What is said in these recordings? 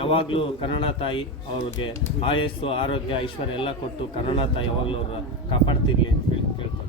ಯಾವಾಗಲೂ ಕನ್ನಡ ತಾಯಿ ಅವ್ರಿಗೆ ಆಯಸ್ಸು ಆರೋಗ್ಯ ಐಶ್ವರ್ಯ ಎಲ್ಲ ಕೊಟ್ಟು ಕನ್ನಡ ತಾಯಿ ಯಾವಾಗಲೂ ಅವ್ರ ಕಾಪಾಡ್ತಿರ್ಲಿ ಅಂತ ಹೇಳಿ ಕೇಳ್ತಾರೆ.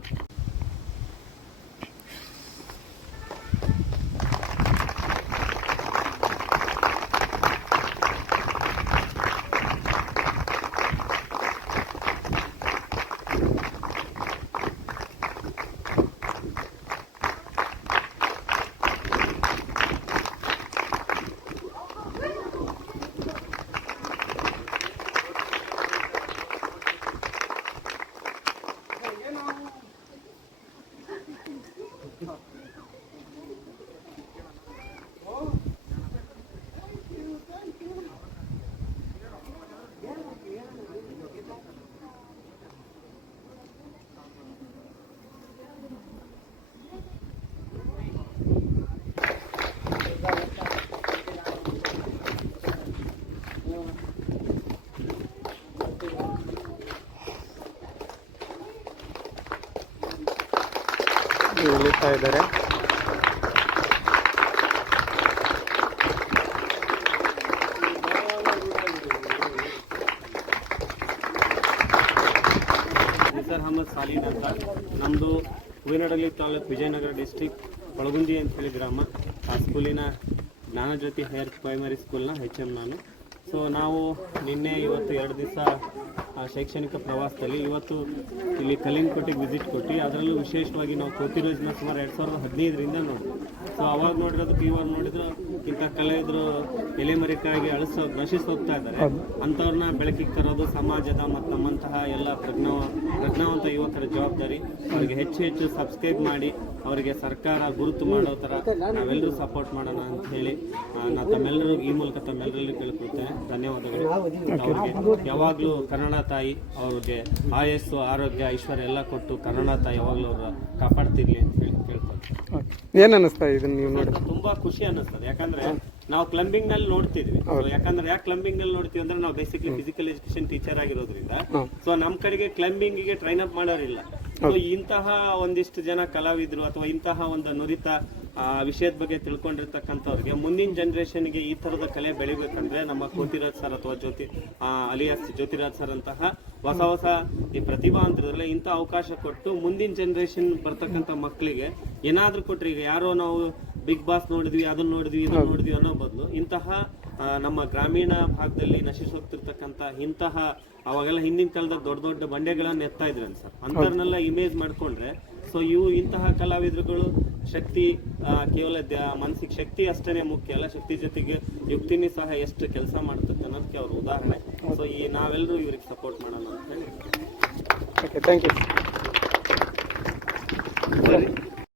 ಇಳಿತಾ ಇದ್ದಾರೆ. ನಿಸಾರ್ ಅಹಮದ್ ಸಾಲೀನ್ ಅಂತ, ನಮ್ಮದು ಹೂವಿನಡಗಲಿ ತಾಲೂಕು ವಿಜಯನಗರ ಡಿಸ್ಟ್ರಿಕ್ಟ್ ಒಳಗುಂದಿ ಅಂತೇಳಿ ಗ್ರಾಮ. ಆ ಸ್ಕೂಲಿನ ಜ್ಞಾನಜ್ಯೋತಿ ಹೈಯರ್ ಪ್ರೈಮರಿ ಸ್ಕೂಲ್ನ HM ನಾನು. ಸೊ ನಾವು ನಿನ್ನೆ ಇವತ್ತು 2 ದಿವಸ ಶೈಕ್ಷಣಿಕ ಪ್ರವಾಸದಲ್ಲಿ ಇವತ್ತು ಇಲ್ಲಿ ಕಲ್ಲಿಂಗಕೋಟೆಗೆ ವಿಸಿಟ್ ಕೊಟ್ಟು, ಅದರಲ್ಲೂ ವಿಶೇಷವಾಗಿ ನಾವು ಕೋತಿರೋಜನ್ನ ಸುಮಾರು 2015ರಿಂದ ನೋಡಿದ್ವಿ. ಸೊ ಅವಾಗ ನೋಡಿರೋದಕ್ಕೆ ಇವಾಗ ನೋಡಿದ್ರು ಇಂಥ ಕಲಾವಿದರು ಎಲೆಮರೆಕಾಗಿ ನಶಿಸಿ ಹೋಗ್ತಾ ಇದ್ದಾರೆ. ಅಂಥವ್ರನ್ನ ಬೆಳಕಿಗೆ ತರೋದು ಸಮಾಜದ ಮತ್ತು ನಮ್ಮಂತಹ ಎಲ್ಲ ಪ್ರಜ್ಞಾವಂತ ಯುವಕರ ಜವಾಬ್ದಾರಿ. ಅವರಿಗೆ ಹೆಚ್ಚು ಸಬ್ಸ್ಕ್ರೈಬ್ ಮಾಡಿ ಅವರಿಗೆ ಸರ್ಕಾರ ಗುರುತು ಮಾಡೋ ಥರ ನಾವೆಲ್ಲರೂ ಸಪೋರ್ಟ್ ಮಾಡೋಣ ಅಂತ ಹೇಳಿ ನಾನು ತಮ್ಮೆಲ್ಲರೂ ಈ ಮೂಲಕ ತಮ್ಮೆಲ್ಲರಲ್ಲಿ ಕೇಳ್ಕೊಳ್ತೇನೆ. ಧನ್ಯವಾದಗಳು. ಅವ್ರಿಗೆ ಯಾವಾಗಲೂ ಕನ್ನಡ ತಾಯಿ ಅವ್ರಿಗೆ ಆಯಸ್ಸು ಆರೋಗ್ಯ ಐಶ್ವರ್ಯ ಎಲ್ಲ ಕೊಟ್ಟು ಕನ್ನಡ ತಾಯಿ ಯಾವಾಗಲೂ ಅವ್ರ ಕಾಪಾಡ್ತಿರ್ಲಿ ಅಂತ ಹೇಳಿ ಕೇಳ್ಕೊಳ್ತೇನೆ. ಏನ್ ಅನ್ನಿಸ್ತಾ ಇದನ್ನ ನೀವು ನೋಡಿ? ತುಂಬಾ ಖುಷಿ ಅನ್ನಿಸ್ತದೆ. ಯಾಕಂದ್ರೆ ನಾವು ಕ್ಲಂಬಿಂಗ್ ನಲ್ಲಿ ನೋಡ್ತಿದ್ವಿ. ಯಾಕಂದ್ರೆ ಯಾಕೆ ಕ್ಲಂಬಿಂಗ್ ನಲ್ಲಿ ನೋಡ್ತೀವಿ ಅಂದ್ರೆ ನಾವು ಬೇಸಿಕಲಿ ಫಿಸಿಕಲ್ ಎಜುಕೇಶನ್ ಟೀಚರ್ ಆಗಿರೋದ್ರಿಂದ ಸೊ ನಮ್ ಕಡೆಗೆ ಕ್ಲಂಬಿಂಗ್ ಗೆ ಟ್ರೈನ್ ಅಪ್ ಮಾಡೋರಿಲ್ಲ. ಸೊ ಇಂತಹ ಒಂದಿಷ್ಟು ಜನ ಕಲಾವಿದ್ರು ಅಥವಾ ಇಂತಹ ಒಂದು ನುರಿತ ವಿಷಯದ ಬಗ್ಗೆ ತಿಳ್ಕೊಂಡಿರ್ತಕ್ಕಂಥವ್ರಿಗೆ ಮುಂದಿನ ಜನರೇಷನ್ಗೆ ಈ ತರದ ಕಲೆ ಬೆಳಿಬೇಕಂದ್ರೆ ನಮ್ಮ ಕೋತಿರಾಜ್ ಸರ್ ಅಥವಾ ಅಲಿಯಾಸ್ ಜ್ಯೋತಿರಾಜ್ ಸರ್ ಅಂತಹ ಹೊಸ ಈ ಪ್ರತಿಭಾವಂತರಲ್ಲ ಇಂಥ ಅವಕಾಶ ಕೊಟ್ಟು ಮುಂದಿನ ಜನರೇಷನ್ ಬರ್ತಕ್ಕಂಥ ಮಕ್ಕಳಿಗೆ ಏನಾದ್ರೂ ಕೊಟ್ರಿ. ಈಗ ಯಾರೋ ನಾವು ಬಿಗ್ ಬಾಸ್ ನೋಡಿದ್ವಿ, ಅದನ್ನ ನೋಡಿದ್ವಿ, ಇದನ್ನ ನೋಡಿದ್ವಿ ಅನ್ನೋ ಬದಲು ಇಂತಹ ನಮ್ಮ ಗ್ರಾಮೀಣ ಭಾಗದಲ್ಲಿ ನಶಿಸಿ ಹೋಗ್ತಿರ್ತಕ್ಕಂಥ ಇಂತಹ ಅವಾಗೆಲ್ಲ ಹಿಂದಿನ ಕಾಲದಾಗ ದೊಡ್ಡ ಬಂಡೆಗಳನ್ನ ಎತ್ತಾ ಇದ್ರನ್ ಸರ್, ಅಂತರ್ನೆಲ್ಲ ಇಮೇಜ್ ಮಾಡ್ಕೊಂಡ್ರೆ ಸೊ ಇಂತಹ ಕಲಾವಿದರುಗಳು ಶಕ್ತಿ ಕೇವಲ ಮನಸ್ಸಿಗೆ ಶಕ್ತಿ ಅಷ್ಟೇ ಮುಖ್ಯ ಅಲ್ಲ, ಶಕ್ತಿ ಜೊತೆಗೆ ಯುಕ್ತಿನಿ ಸಹ ಎಷ್ಟು ಕೆಲಸ ಮಾಡ್ತದೆ ಅನ್ನೋದಕ್ಕೆ ಅವ್ರ ಉದಾಹರಣೆ. ಸೊ ನಾವೆಲ್ಲರೂ ಇವ್ರಿಗೆ ಸಪೋರ್ಟ್ ಮಾಡೋಣ ಅಂತ ಹೇಳಿ. Thank you.